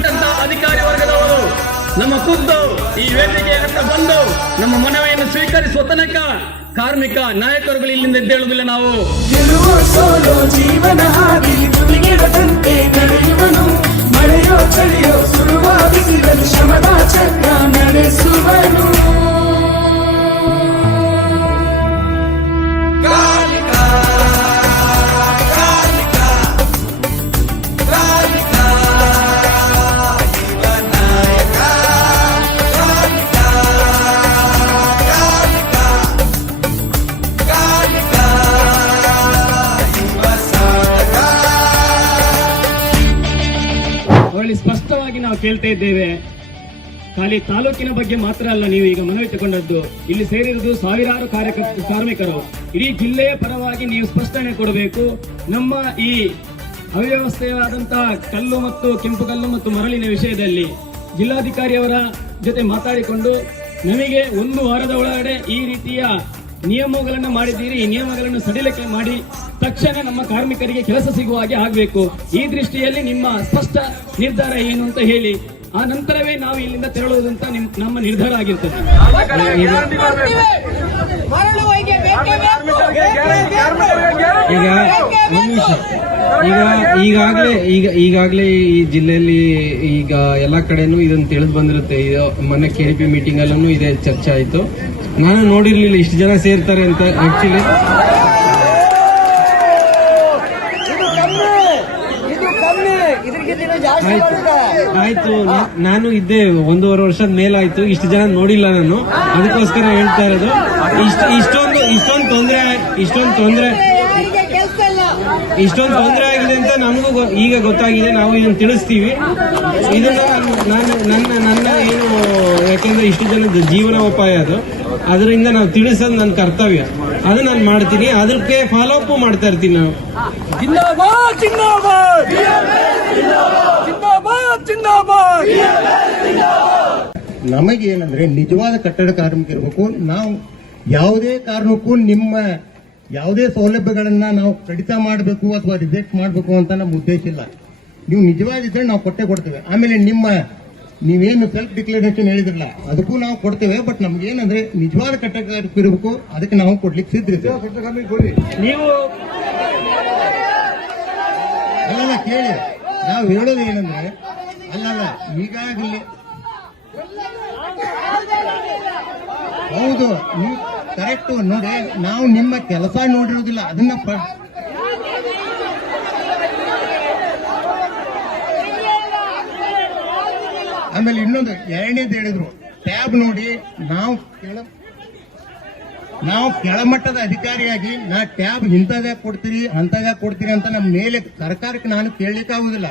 ಸಂಬಂಧಪಟ್ಟಂತಹ ಅಧಿಕಾರಿ ವರ್ಗದವರು ನಮ್ಮ ಖುದ್ದು ಈ ವೇದಿಕೆ ಹತ್ತ ಬಂದು ನಮ್ಮ ಮನವಿಯನ್ನು ಸ್ವೀಕರಿಸುವ ತನಕ ಕಾರ್ಮಿಕ ನಾಯಕರುಗಳು ಇಲ್ಲಿಂದ ಎದ್ದೇಳುವುದಿಲ್ಲ. ನಾವು ಗೆಲುವು ಸೋಲು ಜೀವನ ಹಾದಿ ತುಳಿಗಿಡದಂತೆ ನಡೆಯುವನು, ಮಳೆಯೋ ಚಳಿಯೋ ಸುಡುವ ಬಿಸಿಲಲ್ಲಿ ಶ್ರಮದ ಚಕ್ರ ನಡೆಸುವನು. ಸ್ಪಷ್ಟವಾಗಿ ನಾವು ಕೇಳ್ತಾ ಇದ್ದೇವೆ. ಖಾಲಿ ತಾಲೂಕಿನ ಬಗ್ಗೆ ಮಾತ್ರ ಅಲ್ಲ, ನೀವು ಈಗ ಮನವಿ ತಗೊಂಡದ್ದು, ಇಲ್ಲಿ ಸೇರಿರುವುದು ಸಾವಿರಾರು ಕಾರ್ಮಿಕರು. ಇಡೀ ಜಿಲ್ಲೆಯ ಪರವಾಗಿ ನೀವು ಸ್ಪಷ್ಟನೆ ಕೊಡಬೇಕು. ನಮ್ಮ ಈ ಅವ್ಯವಸ್ಥೆಯಾದಂತಹ ಕಲ್ಲು ಮತ್ತು ಕೆಂಪು ಕಲ್ಲು ಮತ್ತು ಮರಳಿನ ವಿಷಯದಲ್ಲಿ ಜಿಲ್ಲಾಧಿಕಾರಿಯವರ ಜೊತೆ ಮಾತಾಡಿಕೊಂಡು ನಮಗೆ 1 ವಾರದ ಒಳಗಡೆ ಈ ರೀತಿಯ ನಿಯಮಗಳನ್ನು ಮಾಡಿದ್ದೀರಿ, ಈ ನಿಯಮಗಳನ್ನು ಸಡಿಲಿಕೆ ಮಾಡಿ ತಕ್ಷಣ ನಮ್ಮ ಕಾರ್ಮಿಕರಿಗೆ ಕೆಲಸ ಸಿಗುವ ಹಾಗೆ ಆಗಬೇಕು. ಈ ದೃಷ್ಟಿಯಲ್ಲಿ ನಿಮ್ಮ ಸ್ಪಷ್ಟ ನಿರ್ಧಾರ ಏನು ಅಂತ ಹೇಳಿ, ಆ ನಂತರವೇ ನಾವು ಇಲ್ಲಿಂದ ತೆರಳುವುದಂತ ನಮ್ಮ ನಿರ್ಧಾರ ಆಗಿರ್ತದೆ. ಈಗಾಗಲೇ ಈ ಜಿಲ್ಲೆಯಲ್ಲಿ ಈಗ ಎಲ್ಲಾ ಕಡೆನೂ ಇದನ್ನು ತಿಳಿದು ಬಂದಿರುತ್ತೆ. ಮೊನ್ನೆ KDP ಮೀಟಿಂಗ್ ಅಲ್ಲೂ ಇದೇ ಚರ್ಚೆ ಆಯ್ತು. ನಾನು ನೋಡಿರ್ಲಿಲ್ಲ ಇಷ್ಟು ಜನ ಸೇರ್ತಾರೆ ಅಂತ. ಆಕ್ಚುಲಿ ಆಯ್ತು, ನಾನು ಇದ್ದೆ 1.5 ವರ್ಷದ ಮೇಲಾಯ್ತು, ಇಷ್ಟು ಜನ ನೋಡಿಲ್ಲ ನಾನು. ಅದಕ್ಕೋಸ್ಕರ ಹೇಳ್ತಾ ಇರೋದು, ಇಷ್ಟೊಂದು ತೊಂದರೆ ಆಗಿದೆ ಅಂತ ನಮಗೂ ಈಗ ಗೊತ್ತಾಗಿದೆ. ನಾವು ಇದನ್ನು ತಿಳಿಸ್ತೀವಿ. ಇದನ್ನ ನನ್ನ ಏನು, ಯಾಕೆಂದ್ರೆ ಇಷ್ಟು ಜನದ ಜೀವನೋಪಾಯ ಅದು, ಅದರಿಂದ ನಾವು ತಿಳಿಸೋದು ನನ್ನ ಕರ್ತವ್ಯ. ಅದು ನಾನು ಮಾಡ್ತೀನಿ, ಅದಕ್ಕೆ ಫಾಲೋ ಅಪ್ ಮಾಡ್ತಾ ಇರ್ತೀನಿ. ನಾವು ನಮಗೇನಂದ್ರೆ ನಿಜವಾದ ಕಟ್ಟಡ ಕಾರ್ಮಿಕರಿರ್ಬೇಕು. ನಾವು ಯಾವುದೇ ಕಾರಣಕ್ಕೂ ನಿಮ್ಮ ಯಾವುದೇ ಸೌಲಭ್ಯಗಳನ್ನ ನಾವು ಕಡಿತ ಮಾಡಬೇಕು ಅಥವಾ ರಿಜೆಕ್ಟ್ ಮಾಡಬೇಕು ಅಂತ ನಮ್ಮ ಉದ್ದೇಶ ಇಲ್ಲ. ನೀವು ನಿಜವಾಗಿದ್ರೆ ನಾವು ಕೊಡ್ತೇವೆ. ಆಮೇಲೆ ನೀವೇನು ಸೆಲ್ಫ್ ಡಿಕ್ಲರೇಷನ್ ಹೇಳಿದ್ರಲ್ಲ, ಅದಕ್ಕೂ ನಾವು ಕೊಡ್ತೇವೆ. ಬಟ್ ನಮ್ಗೇನಂದ್ರೆ ನಿಜವಾದ ಕಟ್ಟಡ ಕಾರ್ಮಿಕರಿರ್ಬೇಕು, ಅದಕ್ಕೆ ನಾವು ಕೊಡ್ಲಿಕ್ಕೆ ಸಿದ್ಧರಿದ್ದೇವೆ. ನೀವು ಅಲ್ಲಲ್ಲ, ಕೇಳಿ, ನಾವು ಹೇಳೋದು ಏನಂದ್ರೆ, ಅಲ್ಲಲ್ಲ, ಈಗಾಗಲೇ ಹೌದು, ನೀವು ಕರೆಕ್ಟ್ ನೋಡಿ, ನಾವು ನಿಮ್ಮ ಕೆಲಸ ನೋಡಿರೋದಿಲ್ಲ, ಅದನ್ನ ಆಮೇಲೆ ಇನ್ನೊಂದು ಎರಡನೇದು ಹೇಳಿದ್ರು, ಟ್ಯಾಬ್ ನೋಡಿ. ನಾವು ಕೆಳಮಟ್ಟದ ಅಧಿಕಾರಿಯಾಗಿ ಟ್ಯಾಬ್ ಇಂಥದ್ಯಾಗ ಕೊಡ್ತೀರಿ ಅಂತದ್ಯಾಗ ಕೊಡ್ತೀರಿ ಅಂತ ನಮ್ಮ ಮೇಲೆ ಸರ್ಕಾರಕ್ಕೆ ನಾನು ಕೇಳಲಿಕ್ಕೆ ಆಗುದಿಲ್ಲ.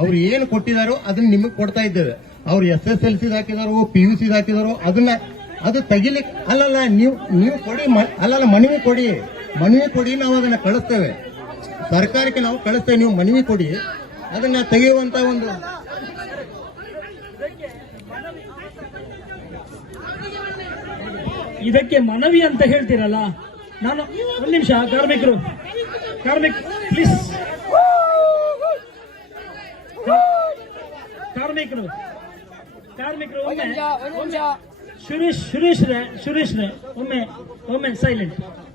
ಅವ್ರು ಏನು ಕೊಟ್ಟಿದಾರೋ ಅದನ್ನ ನಿಮಗೆ ಕೊಡ್ತಾ ಇದ್ದೇವೆ. ಅವ್ರು SSLC ಹಾಕಿದಾರೋ PUC ಹಾಕಿದಾರೋ ಅದು ತೆಗಿಲಿಕ್ಕೆ ಅಲ್ಲಲ್ಲ, ನೀವು ಕೊಡಿ, ಅಲ್ಲಲ್ಲ, ಮನವಿ ಕೊಡಿ, ನಾವು ಅದನ್ನ ಕಳಿಸ್ತೇವೆ ಸರ್ಕಾರಕ್ಕೆ, ನಾವು ಕಳಿಸ್ತೇವೆ. ನೀವು ಮನವಿ ಕೊಡಿ, ಅದನ್ನ ತೆಗೆಯುವಂತ ಒಂದು ಇದಕ್ಕೆ ಮನವಿ ಅಂತ ಹೇಳ್ತೀರಲ್ಲ. ನಾನು ಒಂದು ನಿಮಿಷ, ಕಾರ್ಮಿಕರು ಪ್ಲೀಸ್, ಕಾರ್ಮಿಕರು ಒಮ್ಮೆ ಸುರೇಶ್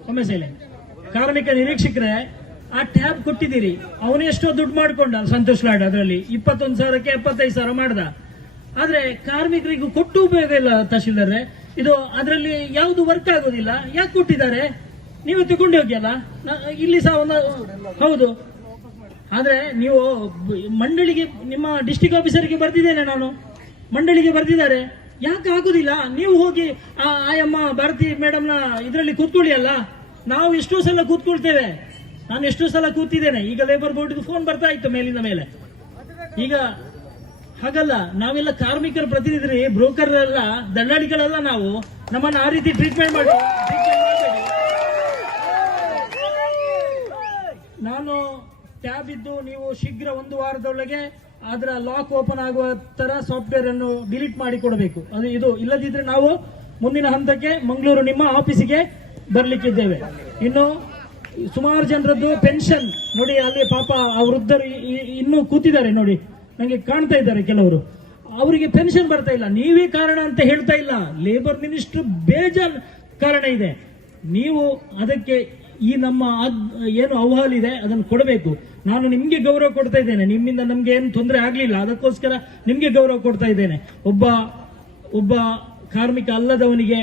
ಒಮ್ಮೆ ಸೈಲೆಂಟ್. ಕಾರ್ಮಿಕ ನಿರೀಕ್ಷಕರೇ, ಆ ಟ್ಯಾಬ್ ಕೊಟ್ಟಿದ್ದೀರಿ, ಅವನು ಎಷ್ಟೋ ದುಡ್ಡು ಮಾಡ್ಕೊಂಡ ಸಂತೋಷ್ ಲಾಡ್, ಅದರಲ್ಲಿ 21,000ಕ್ಕೆ 75,000 ಮಾಡ್ದ. ಆದ್ರೆ ಕಾರ್ಮಿಕರಿಗೂ ಕೊಟ್ಟು ಉಪಯೋಗ ಇಲ್ಲ ತಹಶೀಲ್ದಾರ್ರೆ. ಇದು ಅದರಲ್ಲಿ ಯಾವುದು ವರ್ಕ್ ಆಗೋದಿಲ್ಲ. ಯಾಕೆ ಕೊಟ್ಟಿದ್ದಾರೆ? ನೀವು ತಗೊಂಡು ಹೋಗ್ಯಲ್ಲ, ಇಲ್ಲಿ ಸಹ ಹೌದು. ಆದ್ರೆ ನೀವು ಮಂಡಳಿಗೆ, ನಿಮ್ಮ ಡಿಸ್ಟ್ರಿಕ್ಟ್ ಆಫೀಸರ್ಗೆ ಬರ್ದಿದ್ದೇನೆ ನಾನು, ಮಂಡಳಿಗೆ ಬರ್ದಿದ್ದಾರೆ. ಯಾಕೆ ಆಗುದಿಲ್ಲ? ನೀವು ಹೋಗಿ ಆಯಮ್ಮ ಭಾರತಿ ಮೇಡಮ್ನ ಇದರಲ್ಲಿ ಕೂತ್ಕೊಳ್ಳಿ ಅಲ್ಲ. ನಾವು ಎಷ್ಟೋ ಸಲ ಕೂತ್ಕೊಳ್ತೇವೆ, ನಾನು ಎಷ್ಟೋ ಸಲ ಕೂತಿದ್ದೇನೆ. ಈಗ ಲೇಬರ್ ಬೋರ್ಡ್ ಫೋನ್ ಬರ್ತಾ ಇತ್ತು ಮೇಲಿಂದ ಮೇಲೆ. ಈಗ ಹಾಗಲ್ಲ, ನಾವೆಲ್ಲ ಕಾರ್ಮಿಕರ ಪ್ರತಿನಿಧಿ, ಬ್ರೋಕರ್ ಎಲ್ಲ, ದಲ್ಲಾಳಿಗಳೆಲ್ಲ. ನಾವು ನಮ್ಮನ್ನು ಆ ರೀತಿ ಟ್ರೀಟ್ಮೆಂಟ್ ಮಾಡಿ. ನಾನು ಟ್ಯಾಬ್ ಇದ್ದು ನೀವು ಶೀಘ್ರ 1 ವಾರದೊಳಗೆ ಅದರ ಲಾಕ್ ಓಪನ್ ಆಗುವ ತರ ಸಾಫ್ಟ್ವೇರ್ ಅನ್ನು ಡಿಲೀಟ್ ಮಾಡಿ ಕೊಡಬೇಕು. ಇದು ಇಲ್ಲದಿದ್ರೆ ನಾವು ಮುಂದಿನ ಹಂತಕ್ಕೆ ಮಂಗಳೂರು ನಿಮ್ಮ ಆಫೀಸಿಗೆ ಬರ್ಲಿಕ್ಕಿದ್ದೇವೆ. ಇನ್ನು ಸುಮಾರು ಜನರದ್ದು ಪೆನ್ಷನ್ ನೋಡಿ, ಅಲ್ಲಿ ಪಾಪ ಆ ವೃದ್ಧರು ಇನ್ನೂ ಕೂತಿದ್ದಾರೆ ನೋಡಿ. ನನಗೆ ಕಾಣ್ತಾ ಇದ್ದಾರೆ ಕೆಲವರು, ಅವರಿಗೆ ಪೆನ್ಷನ್ ಬರ್ತಾ ಇಲ್ಲ. ನೀವೇ ಕಾರಣ ಅಂತ ಹೇಳ್ತಾ ಇಲ್ಲ, ಲೇಬರ್ ಮಿನಿಸ್ಟರ್ ಬೇಜಾನ್ ಕಾರಣ ಇದೆ. ನೀವು ಅದಕ್ಕೆ ಈ ನಮ್ಮ ಏನು ಅಹವಾಲಿದೆ ಅದನ್ನು ಕೊಡಬೇಕು. ನಾನು ನಿಮ್ಗೆ ಗೌರವ ಕೊಡ್ತಾ ಇದ್ದೇನೆ, ನಿಮ್ಮಿಂದ ನಮ್ಗೆ ಏನು ತೊಂದರೆ ಆಗ್ಲಿಲ್ಲ, ಅದಕ್ಕೋಸ್ಕರ ನಿಮ್ಗೆ ಗೌರವ ಕೊಡ್ತಾ ಇದ್ದೇನೆ. ಒಬ್ಬ ಕಾರ್ಮಿಕ ಅಲ್ಲದವನಿಗೆ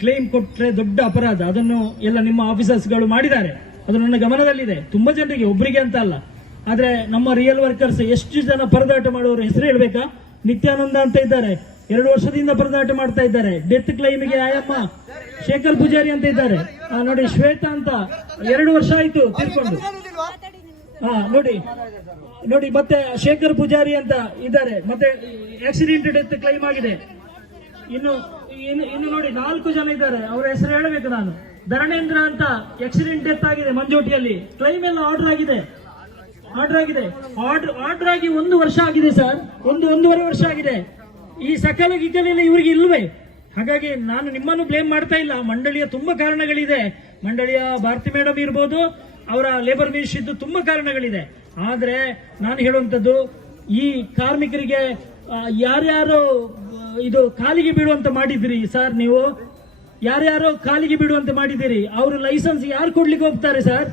ಕ್ಲೇಮ್ ಕೊಟ್ಟರೆ ದೊಡ್ಡ ಅಪರಾಧ. ಅದನ್ನು ಎಲ್ಲ ನಿಮ್ಮ ಆಫೀಸರ್ಸ್ಗಳು ಮಾಡಿದ್ದಾರೆ, ಅದು ನನ್ನ ಗಮನದಲ್ಲಿದೆ. ತುಂಬಾ ಜನರಿಗೆ, ಒಬ್ಬರಿಗೆ ಅಂತ ಅಲ್ಲ. ಆದ್ರೆ ನಮ್ಮ ರಿಯಲ್ ವರ್ಕರ್ಸ್ ಎಷ್ಟು ಜನ ಪರದಾಟ ಮಾಡುವವರು ಹೆಸರು ಹೇಳ್ಬೇಕಾ? ನಿತ್ಯಾನಂದ ಅಂತ ಇದ್ದಾರೆ, 2 ವರ್ಷದಿಂದ ಪರದಾಟ ಮಾಡ್ತಾ ಇದ್ದಾರೆ. ಡೆತ್ ಕ್ಲೈಮ್ಗೆ ಆಯಮ್ಮ ಶೇಖರ್ ಪೂಜಾರಿ ಅಂತ ಇದ್ದಾರೆ. ನೋಡಿ, ಶ್ವೇತಾ ಅಂತ 2 ವರ್ಷ ಆಯ್ತು ತೀರ್ಕೊಂಡು. ನೋಡಿ ಮತ್ತೆ ಶೇಖರ್ ಪೂಜಾರಿ ಅಂತ ಇದ್ದಾರೆ, ಮತ್ತೆ ಆಕ್ಸಿಡೆಂಟ್ ಡೆತ್ ಕ್ಲೈಮ್ ಆಗಿದೆ. ಇನ್ನು ನೋಡಿ 4 ಜನ ಇದ್ದಾರೆ, ಅವರ ಹೆಸರು ಹೇಳಬೇಕು ನಾನು. ಧರಣೇಂದ್ರ ಅಂತ ಆಕ್ಸಿಡೆಂಟ್ ಡೆತ್ ಆಗಿದೆ ಮಂಜೋಟಿಯಲ್ಲಿ, ಕ್ಲೈಮ್ ಎಲ್ಲ ಆರ್ಡರ್ ಆಗಿದೆ. ಆರ್ಡರ್ ಆಗಿ 1 ವರ್ಷ ಆಗಿದೆ ಸರ್, 1.5 ವರ್ಷ ಆಗಿದೆ. ಈ ಸಕಲ ಗಿಕ್ಕಲೆಲ್ಲ ಇವರಿಗೆ ಇಲ್ವೇ? ಹಾಗಾಗಿ ನಾನು ನಿಮ್ಮನ್ನು ಬ್ಲೇಮ್ ಮಾಡ್ತಾ ಇಲ್ಲ. ಮಂಡಳಿಯ ತುಂಬಾ ಕಾರಣಗಳಿದೆ, ಮಂಡಳಿಯ ಭಾರತಿ ಮೇಡಮ್ ಇರ್ಬೋದು, ಅವರ ಲೇಬರ್ ಮಿನಿಸ್ಟ್ರಿದ್ದು ತುಂಬಾ ಕಾರಣಗಳಿದೆ. ಆದ್ರೆ ನಾನು ಹೇಳುವಂತದ್ದು, ಈ ಕಾರ್ಮಿಕರಿಗೆ ಯಾರ್ಯಾರು ಇದು ಕಾಲಿಗೆ ಬೀಳುವಂತ ಮಾಡಿದಿರಿ ಸರ್, ನೀವು ಯಾರ್ಯಾರೋ ಕಾಲಿಗೆ ಬೀಳುವಂತೆ ಮಾಡಿದ್ದೀರಿ, ಅವ್ರ ಲೈಸೆನ್ಸ್ ಯಾರು ಕೊಡ್ಲಿಕ್ಕೆ ಹೋಗ್ತಾರೆ ಸರ್?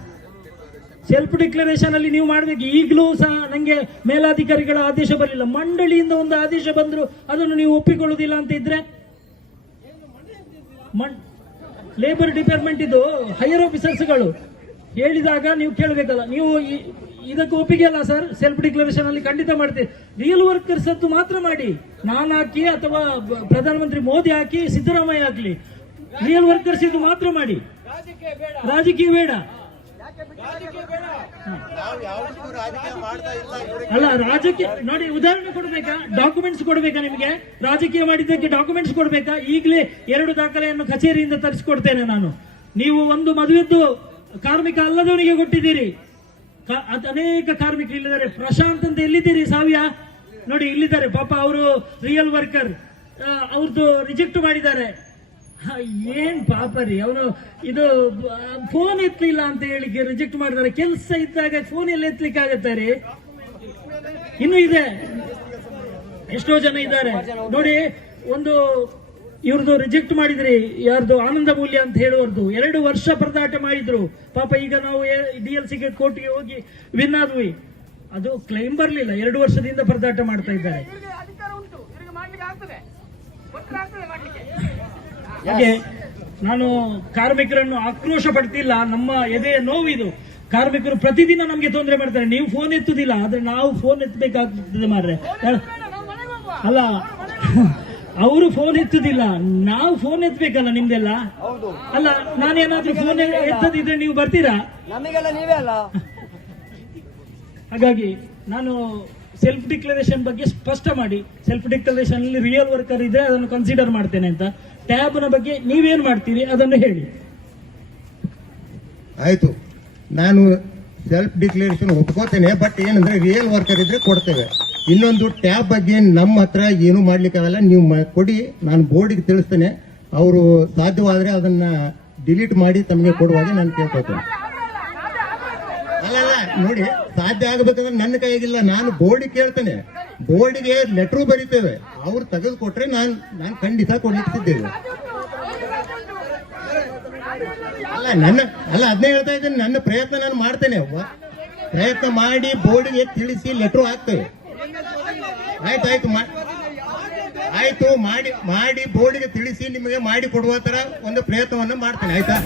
ಸೆಲ್ಫ್ ಡಿಕ್ಲರೇಷನ್ ಅಲ್ಲಿ ನೀವು ಮಾಡಬೇಕು. ಈಗಲೂ ಸಹ ನಂಗೆ ಮೇಲಾಧಿಕಾರಿಗಳ ಆದೇಶ ಬರಲಿಲ್ಲ, ಮಂಡಳಿಯಿಂದ ಒಂದು ಆದೇಶ ಬಂದ್ರು ಅದನ್ನು ನೀವು ಒಪ್ಪಿಕೊಳ್ಳುವುದಿಲ್ಲ ಅಂತ ಇದ್ರೆ, ಲೇಬರ್ ಡಿಪಾರ್ಟ್ಮೆಂಟ್ ಇದು ಹೈಯರ್ ಆಫೀಸರ್ಸ್ಗಳು ಹೇಳಿದಾಗ ನೀವು ಕೇಳಬೇಕಲ್ಲ. ನೀವು ಇದಕ್ಕೆ ಒಪ್ಪಿಗೆ ಅಲ್ಲ ಸರ್, ಸೆಲ್ಫ್ ಡಿಕ್ಲರೇಷನ್ ಅಲ್ಲಿ ಖಂಡಿತ ಮಾಡ್ತೀವಿ. ರಿಯಲ್ ವರ್ಕರ್ಸ್ ಅದು ಮಾತ್ರ ಮಾಡಿ, ನಾನು ಹಾಕಿ ಅಥವಾ ಪ್ರಧಾನಮಂತ್ರಿ ಮೋದಿ ಹಾಕಿ ಸಿದ್ದರಾಮಯ್ಯ ಹಾಕ್ಲಿ, ರಿಯಲ್ ವರ್ಕರ್ಸ್ ಇದು ಮಾತ್ರ ಮಾಡಿ, ರಾಜಕೀಯ ಬೇಡ. ಅಲ್ಲ, ರಾಜಕೀಯ ನೋಡಿ, ಉದಾಹರಣೆ ಕೊಡ್ಬೇಕಾ? ಡಾಕ್ಯುಮೆಂಟ್ಸ್ ಕೊಡ್ಬೇಕಾ ನಿಮಗೆ? ರಾಜಕೀಯ ಮಾಡಿದ್ದಕ್ಕೆ ಡಾಕ್ಯುಮೆಂಟ್ಸ್ ಕೊಡ್ಬೇಕಾ? ಈಗಲೇ 2 ದಾಖಲೆಯನ್ನು ಕಚೇರಿಯಿಂದ ತರಿಸಿಕೊಡ್ತೇನೆ ನಾನು. ನೀವು ಒಂದು ಮದುವೆದ್ದು ಕಾರ್ಮಿಕ ಅಲ್ಲದವನಿಗೆ ಕೊಟ್ಟಿದ್ದೀರಿ, ಅನೇಕ ಕಾರ್ಮಿಕರು ಇಲ್ಲಿದ್ದಾರೆ. ಪ್ರಶಾಂತ್ ಅಂತ ಎಲ್ಲಿದ್ದೀರಿ? ಸಾವಿಯ ನೋಡಿ ಇಲ್ಲಿದ್ದಾರೆ, ಪಾಪ ಅವರು ರಿಯಲ್ ವರ್ಕರ್, ಅವ್ರದ್ದು ರಿಜೆಕ್ಟ್ ಮಾಡಿದ್ದಾರೆ. ಏನ್ ಪಾಪ ರೀ, ಅವನು ಇದು ಫೋನ್ ಎತ್ತಲಿಲ್ಲ ಅಂತ ಹೇಳಿ ರಿಜೆಕ್ಟ್ ಮಾಡಿದ್ದಾರೆ. ಕೆಲಸ ಇದ್ದಾಗ ಫೋನ್ ಎಲ್ಲ ಎತ್ತಲಿಕ್ಕೆ ಆಗತ್ತೆ ರೀ? ಇನ್ನು ಇದೆ, ಎಷ್ಟೋ ಜನ ಇದ್ದಾರೆ ನೋಡಿ. ಒಂದು ಇವ್ರದ್ದು ರಿಜೆಕ್ಟ್ ಮಾಡಿದ್ರಿ, ಯಾರ್ದು ಆನಂದ ಮೂಲ್ಯ ಅಂತ ಹೇಳುವರ್ದು 2 ವರ್ಷ ಪರದಾಟ ಮಾಡಿದ್ರು. ಪಾಪ ಈಗ ನಾವು DLC ಕೋರ್ಟ್ಗೆ ಹೋಗಿ ವಿನ್ ಆದ್ವಿ, ಅದು ಕ್ಲೈಮ್ ಬರಲಿಲ್ಲ. 2 ವರ್ಷದಿಂದ ಪರದಾಟ ಮಾಡ್ತಾ ಇದ್ದಾರೆ. ಹಾಗೆ ನಾನು ಕಾರ್ಮಿಕರನ್ನು ಆಕ್ರೋಶ ಪಡ್ತಿಲ್ಲ, ನಮ್ಮ ಎದೆಯ ನೋವಿದು. ಕಾರ್ಮಿಕರು ಪ್ರತಿದಿನ ನಮ್ಗೆ ತೊಂದರೆ ಮಾಡ್ತಾರೆ, ನೀವು ಫೋನ್ ಎತ್ತುದಿಲ್ಲ, ಆದ್ರೆ ನಾವು ಫೋನ್ ಎತ್ತಬೇಕಾಗ್ತದೆ ಮಾರ್ರೆ. ಅಲ್ಲ, ಅವರು ಫೋನ್ ಎತ್ತುದಿಲ್ಲ, ನಾವು ಫೋನ್ ಎತ್ತಬೇಕಲ್ಲ ನಿಮ್ದೆಲ್ಲ. ಅಲ್ಲ, ನಾನೇನಾದ್ರೂ ಫೋನ್ ಎತ್ತದಿದ್ರೆ ನೀವು ಬರ್ತೀರಾ? ನಮಗೆಲ್ಲ ನೀವೇ ಅಲ್ಲ. ಹಾಗಾಗಿ ನಾನು ಸೆಲ್ಫ್ ಡಿಕ್ಲರೇಷನ್ ಬಗ್ಗೆ ಸ್ಪಷ್ಟ ಮಾಡಿ, ಸೆಲ್ಫ್ ಡಿಕ್ಲರೇಷನ್ ಅಲ್ಲಿ ರಿಯಲ್ ವರ್ಕರ್ ಇದ್ರೆ ಅದನ್ನು ಕನ್ಸಿಡರ್ ಮಾಡ್ತೇನೆ ಅಂತ. ಟ್ಯಾಬ್ ನ ಬಗ್ಗೆ ನೀವೇನ್ ಮಾಡ್ತೀರಿ ಅದನ್ನು ಹೇಳಿ. ಆಯ್ತು, ನಾನು ಸೆಲ್ಫ್ ಡಿಕ್ಲರೇಷನ್ ಒಪ್ಕೋತೇನೆ, ಬಟ್ ಏನಂದ್ರೆ ರಿಯಲ್ ವರ್ಕರ್ ಇದ್ರೆ ಕೊಡ್ತೇವೆ. ಇನ್ನೊಂದು ಟ್ಯಾಬ್ ಬಗ್ಗೆ ನಮ್ಮ ಹತ್ರ ಏನು ಮಾಡ್ಲಿಕ್ಕಾಗಲ್ಲ, ನೀವು ಕೊಡಿ, ನಾನು ಬೋರ್ಡಿಗೆ ತಿಳಿಸ್ತೇನೆ. ಅವರು ಸಾಧ್ಯವಾದ್ರೆ ಅದನ್ನ ಡಿಲೀಟ್ ಮಾಡಿ ತಮಗೆ ಕೊಡುವಾಗ ನಾನು ಕೇಳ್ಕೊತೇನೆ. ಅಲ್ಲಲ್ಲ ನೋಡಿ, ಸಾಧ್ಯ ಆಗಬೇಕಂದ್ರೆ ನನ್ನ ಕೈಯಾಗಿಲ್ಲ, ನಾನು ಬೋರ್ಡಿಗೆ ಕೇಳ್ತೇನೆ. ಬೋರ್ಡಿಗೆ ಲೆಟರ್ ಬರೀತೇವೆ, ಅವ್ರು ತೆಗೆದುಕೊಟ್ರೆ ನಾನು ಖಂಡಿತ ಕೊಡ್ಲಿಕ್ಕಿದ್ದೇವೆ. ಅಲ್ಲ ಅದನ್ನೇ ಹೇಳ್ತಾ ಇದ್ದೇನೆ, ನನ್ನ ಪ್ರಯತ್ನ ನಾನು ಮಾಡ್ತೇನೆ. ಪ್ರಯತ್ನ ಮಾಡಿ ಬೋರ್ಡಿಗೆ ತಿಳಿಸಿ ಲೆಟರ್ ಹಾಕ್ತೇವೆ. ಆಯ್ತು ಮಾಡಿ ಬೋರ್ಡಿಗೆ ತಿಳಿಸಿ ನಿಮಗೆ ಮಾಡಿ ಕೊಡುವ ತರ ಒಂದು ಪ್ರಯತ್ನವನ್ನು ಮಾಡ್ತೇನೆ. ಆಯ್ತಾ?